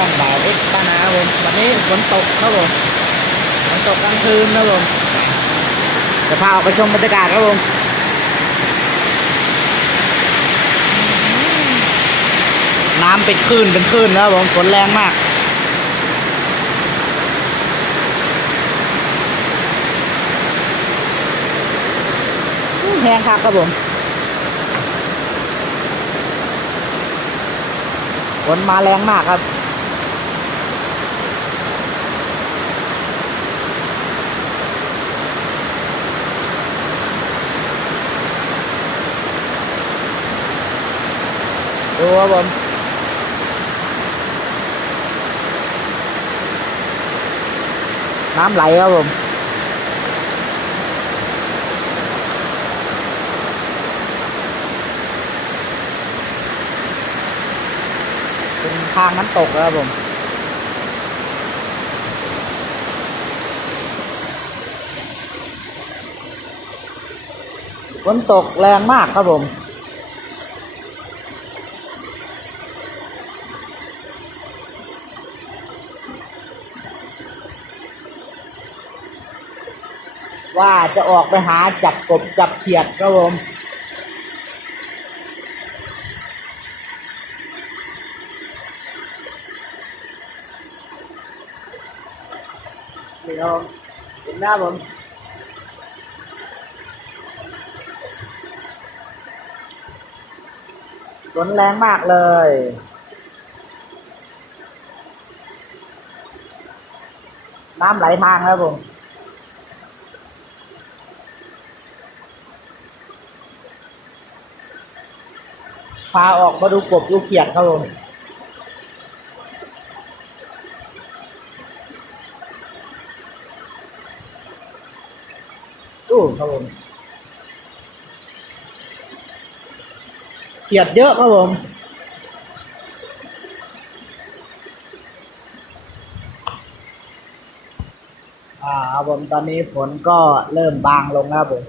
ช่องบ่าวเอ็กซ์ป้านะครับผมวันนี้ฝนตกครับผมฝนตกกลางคืนนะครับผมจะพาออกไปชมบรรยากาศครับผมน้ำเป็นคลื่นเป็นคลื่นนะครับผมฝนแรงมากแรงครับครับผมฝนมาแรงมากครับ ดูครับผมน้ำไหลครับผมเป็นทางน้ำตกครับผมฝนตกแรงมากครับผม ว่าจะออกไปหาจับกบจับเขียดครับผมเดี๋ยวเห็นหน้าผมฝนแรงมากเลยน้ำไหลทางแล้วผม พาออกมาดูกบดูเขียดครับผมอู้ครับผมเขียดเยอะครับผมอ่าครับผมตอนนี้ฝนก็เริ่มบางลงแล้วครับผม